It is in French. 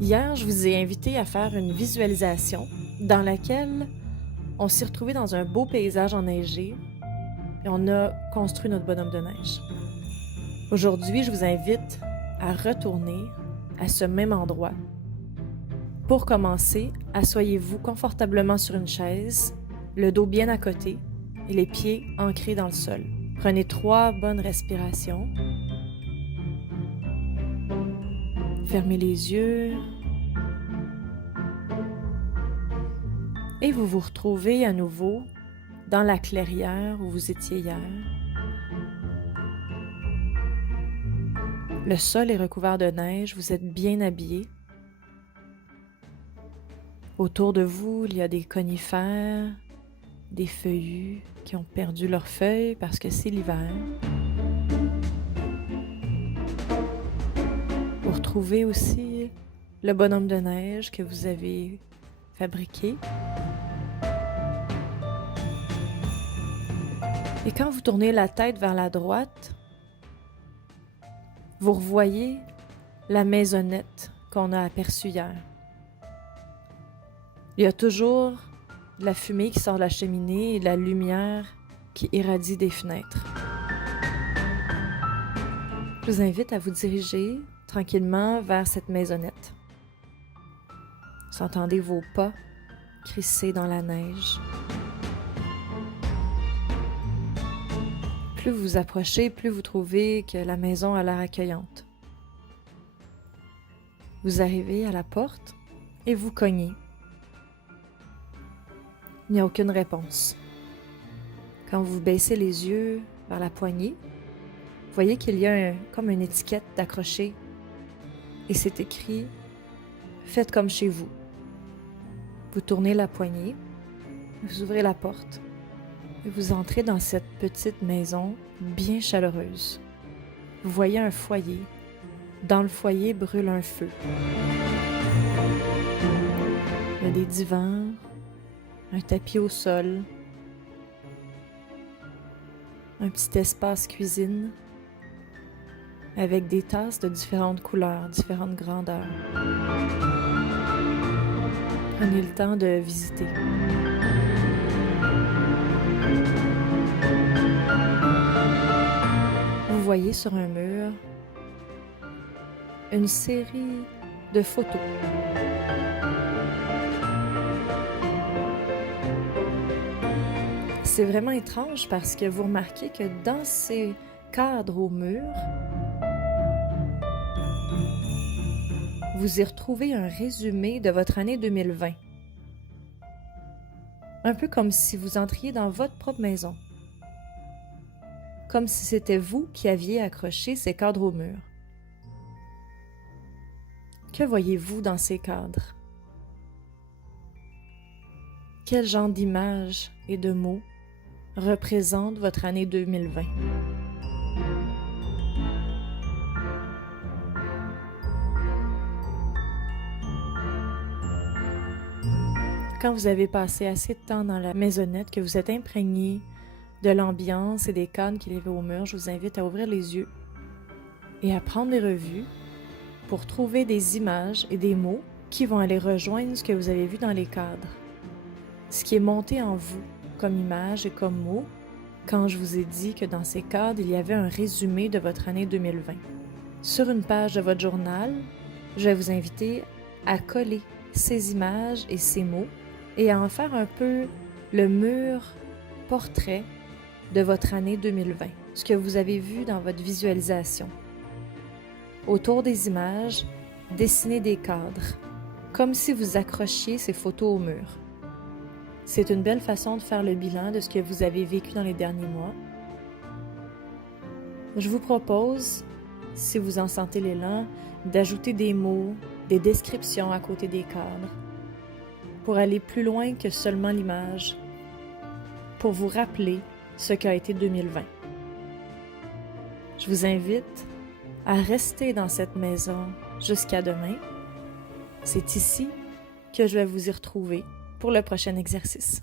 Hier, je vous ai invité à faire une visualisation dans laquelle on s'est retrouvé dans un beau paysage enneigé et on a construit notre bonhomme de neige. Aujourd'hui, je vous invite à retourner à ce même endroit. Pour commencer, asseyez-vous confortablement sur une chaise, le dos bien à côté et les pieds ancrés dans le sol. Prenez 3 bonnes respirations. Fermez les yeux. Et vous vous retrouvez à nouveau dans la clairière où vous étiez hier. Le sol est recouvert de neige, vous êtes bien habillés. Autour de vous, il y a des conifères, des feuillus qui ont perdu leurs feuilles parce que c'est l'hiver. Vous retrouvez aussi le bonhomme de neige que vous avez fabriqué. Et quand vous tournez la tête vers la droite, vous revoyez la maisonnette qu'on a aperçue hier. Il y a toujours de la fumée qui sort de la cheminée et de la lumière qui irradie des fenêtres. Je vous invite à vous diriger tranquillement vers cette maisonnette. Vous entendez vos pas crisser dans la neige. Plus vous vous approchez, plus vous trouvez que la maison a l'air accueillante. Vous arrivez à la porte et vous cognez. Il n'y a aucune réponse. Quand vous baissez les yeux vers la poignée, vous voyez qu'il y a comme une étiquette d'accrochée et c'est écrit « Faites comme chez vous ». Vous tournez la poignée, vous ouvrez la porte et vous entrez dans cette petite maison bien chaleureuse. Vous voyez un foyer. Dans le foyer brûle un feu. Il y a des divans, un tapis au sol, un petit espace cuisine avec des tasses de différentes couleurs, différentes grandeurs. Prenez le temps de visiter. Vous voyez sur un mur une série de photos. C'est vraiment étrange parce que vous remarquez que dans ces cadres au mur, vous y retrouvez un résumé de votre année 2020. Un peu comme si vous entriez dans votre propre maison. Comme si c'était vous qui aviez accroché ces cadres au mur. Que voyez-vous dans ces cadres? Quel genre d'images et de mots représentent votre année 2020? Quand vous avez passé assez de temps dans la maisonnette, que vous êtes imprégné de l'ambiance et des cadres qu'il y avait au mur, je vous invite à ouvrir les yeux et à prendre des revues pour trouver des images et des mots qui vont aller rejoindre ce que vous avez vu dans les cadres. Ce qui est monté en vous comme image et comme mot quand je vous ai dit que dans ces cadres, il y avait un résumé de votre année 2020. Sur une page de votre journal, je vais vous inviter à coller ces images et ces mots et à en faire un peu le mur portrait de votre année 2020, ce que vous avez vu dans votre visualisation. Autour des images, dessinez des cadres, comme si vous accrochiez ces photos au mur. C'est une belle façon de faire le bilan de ce que vous avez vécu dans les derniers mois. Je vous propose, si vous en sentez l'élan, d'ajouter des mots, des descriptions à côté des cadres, pour aller plus loin que seulement l'image, pour vous rappeler ce qu'a été 2020. Je vous invite à rester dans cette maison jusqu'à demain. C'est ici que je vais vous y retrouver pour le prochain exercice.